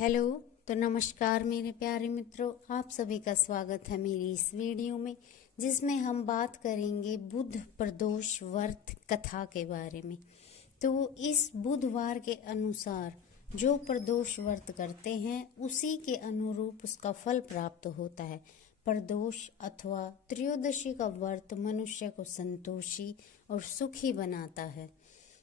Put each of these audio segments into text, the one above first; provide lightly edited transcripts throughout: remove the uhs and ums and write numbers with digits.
Hello. तो नमस्कार मेरे प्यारे मित्रों, आप सभी का स्वागत है मेरी इस वीडियो में, जिसमें हम बात करेंगे बुध प्रदोष व्रत कथा के बारे में। तो इस बुधवार के अनुसार जो प्रदोष व्रत करते हैं उसी के अनुरूप उसका फल प्राप्त होता है। प्रदोष अथवा त्रयोदशी का व्रत मनुष्य को संतोषी और सुखी बनाता है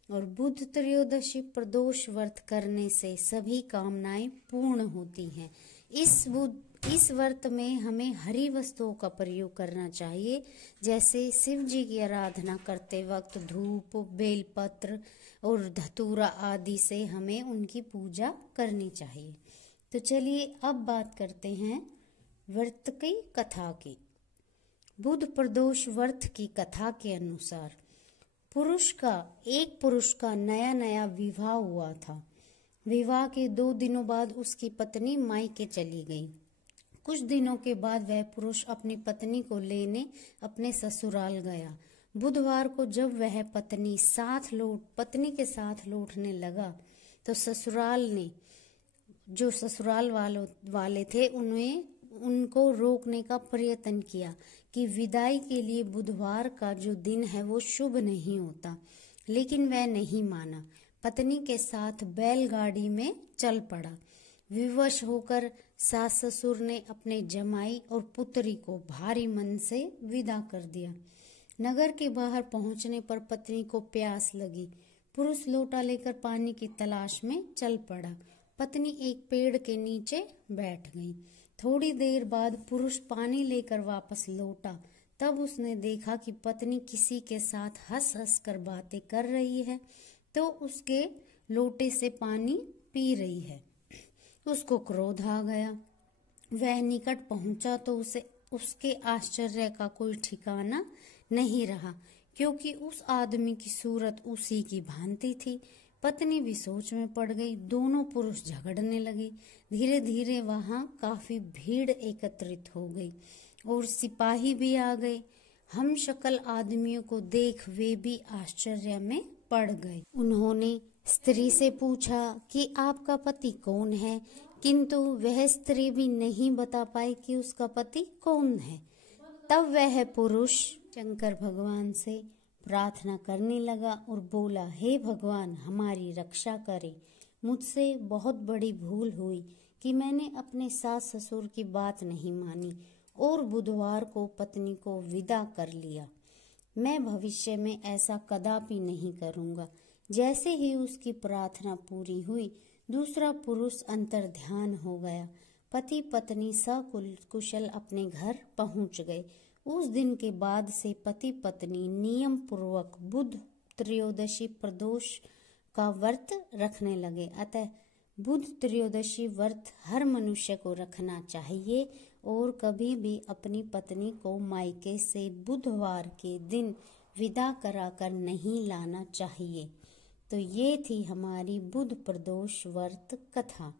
और बुध त्रयोदशी प्रदोष व्रत करने से सभी कामनाएं पूर्ण होती हैं। इस व्रत में हमें हरी वस्तुओं का प्रयोग करना चाहिए, जैसे शिव जी की आराधना करते वक्त धूप, बेलपत्र और धतूरा आदि से हमें उनकी पूजा करनी चाहिए। तो चलिए अब बात करते हैं व्रत की कथा की। बुध प्रदोष व्रत की कथा के अनुसार एक पुरुष का नया नया विवाह हुआ था। विवाह के 2 दिनों बाद उसकी पत्नी मायके चली गई। कुछ दिनों के बाद वह पुरुष अपनी पत्नी को लेने अपने ससुराल गया। बुधवार को जब वह पत्नी के साथ लौटने लगा तो ससुराल वाले थे उनको रोकने का प्रयत्न किया कि विदाई के लिए बुधवार का जो दिन है वो शुभ नहीं होता, लेकिन वह नहीं माना। पत्नी के साथ बैलगाड़ी में चल पड़ा। विवश होकर सास ससुर ने अपने जमाई और पुत्री को भारी मन से विदा कर दिया। नगर के बाहर पहुंचने पर पत्नी को प्यास लगी। पुरुष लोटा लेकर पानी की तलाश में चल पड़ा। पत्नी एक पेड़ के नीचे बैठ गई। थोड़ी देर बाद पुरुष पानी लेकर वापस लौटा। तब उसने देखा कि पत्नी किसी के साथ हंस हंस कर बातें कर रही है, तो उसके लोटे से पानी पी रही है। उसको क्रोध आ गया। वह निकट पहुंचा तो उसके आश्चर्य का कोई ठिकाना नहीं रहा, क्योंकि उस आदमी की सूरत उसी की भांति थी। पत्नी भी सोच में पड़ गई। दोनों पुरुष झगड़ने लगे। धीरे धीरे वहां काफी भीड़ एकत्रित हो गई और सिपाही भी आ गए। हम शक्ल आदमियों को देख वे भी आश्चर्य में पड़ गए। उन्होंने स्त्री से पूछा कि आपका पति कौन है, किंतु वह स्त्री भी नहीं बता पाई कि उसका पति कौन है। तब वह पुरुष शंकर भगवान से प्रार्थना करने लगा और बोला, हे भगवान, हमारी रक्षा करें। मुझसे बहुत बड़ी भूल हुई कि मैंने अपने सास ससुर की बात नहीं मानी और बुधवार को पत्नी को विदा कर लिया। मैं भविष्य में ऐसा कदापि नहीं करूंगा। जैसे ही उसकी प्रार्थना पूरी हुई, दूसरा पुरुष अंतर्ध्यान हो गया। पति पत्नी सकुशल अपने घर पहुंच गए। उस दिन के बाद से पति पत्नी नियम पूर्वक बुध त्रयोदशी प्रदोष का व्रत रखने लगे। अतः बुध त्रयोदशी व्रत हर मनुष्य को रखना चाहिए और कभी भी अपनी पत्नी को मायके से बुधवार के दिन विदा कराकर नहीं लाना चाहिए। तो ये थी हमारी बुध प्रदोष व्रत कथा।